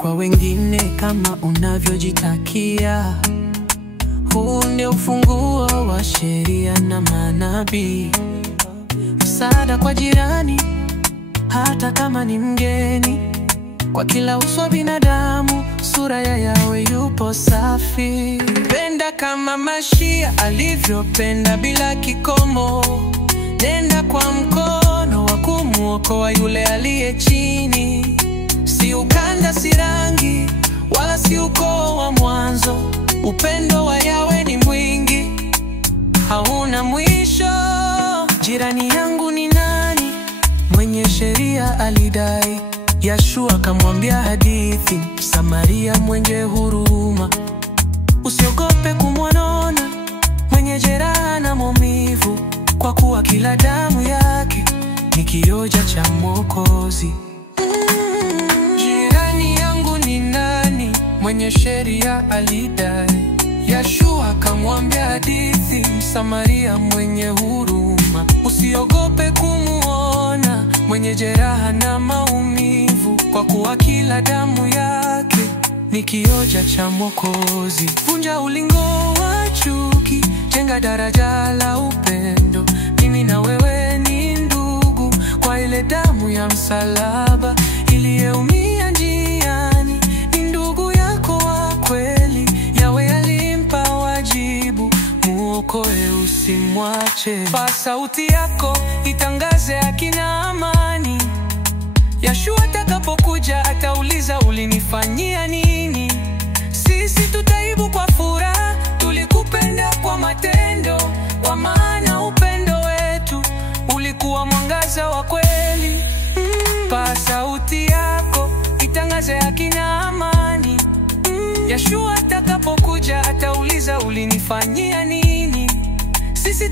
kwa wengine kama unavyojitakia. Huu ndio ufunguo wa sheria na manabii. Msaada kwa jirani hata kama ni mgeni. Kwa kila uso wa binadamu sura ya Yahweh yupo safi. Penda kama Mashia alivyopenda bila kikomo. Nenda kwa mkono wa kumuokoa yule aliye chini. Si ukanda, si rangi, wala si ukoo wa mwanzo. Upendo wa Yahweh ni mwingi, hauna mwisho. Jirani yangu ni nani? Mwenye sheria alidai. Yashua kamwambia hadithi, Samaria mwenye huruma. Usiogope kumwona mwenye jeraha na maumivu, kwa kuwa kila damu yake ni kioja cha Mwokozi. Jirani yangu ni nani? Mwenye sheria alidai. Yashua kamwambia hadithi, Samaria mwenye huruma. Usiogope kumuona mwenye jeraha na maumivu, kwa kuwa kila damu yake ni kioja cha Mwokozi. Vunja ulingo wa chuki, jenga daraja la upendo. Mimi na wewe ni ndugu kwa ile damu ya msalaba. Iliyeumia njiani ni ndugu yako wa kweli. Yahweh alimpa wajibu, muokoe usimwache. Pa sauti yako itangaze haki na amani. Yashua atakapokuja atauliza ulinifanyia nini? Sisi tutaibu kwa furaha, tulikupenda kwa matendo. Kwa maana upendo wetu ulikuwa mwangaza wa kweli. Pa sauti yako itangaze haki na amani. Yashua atakapokuja atauliza ulinifanyia nini? Sisi